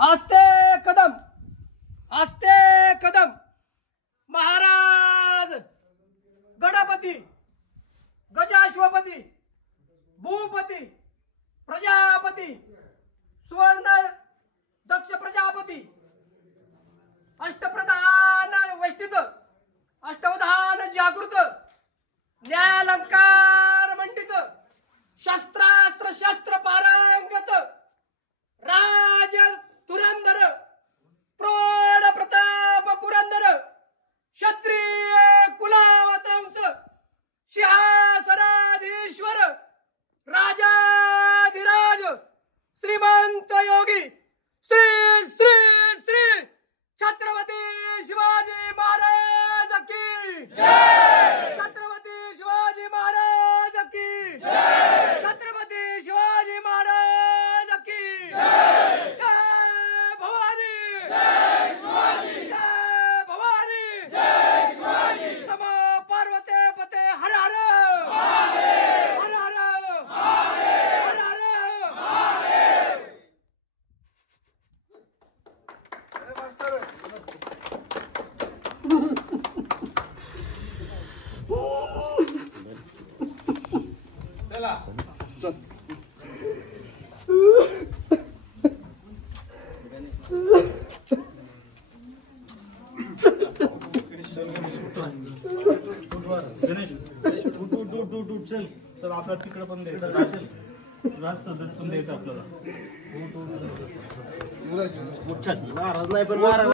आस्ते कदम, आस्ते कदम। महाराज गणपती, गजाश्वपती, भूपती, प्रजापती, सुवर्ण दक्ष प्रजापती, अष्टप्रधान वैष्टित, अष्टवधान जागृत, न्यायालंकार मंडित, शस्त्रास्त्र शस्त्र पारंगत, राज तुरंदर, प्रौढ प्रताप पुरंदर, क्षत्रिय कुलावतंस, सिंहासनाधीश्वर, राजाधिराज, श्रीमंत योगी, श्री श्री श्री छत्रपती शिवाजी महाराज की जय। छत्रपती शिवाजी महाराज की जय। छत्रपती शिवाजी महाराज की जय। जय भवानी, जय शिवाजी, जय भवानी, जय शिवाजी। नमो पार्वती पते हर हर महादेव, हर हर महादेव, हर हर महादेव। चला चल चल आपला तिकडे पण द्यायचं राज सदस्य पण द्यायचं आपल्याला. महाराज नाही पण महाराज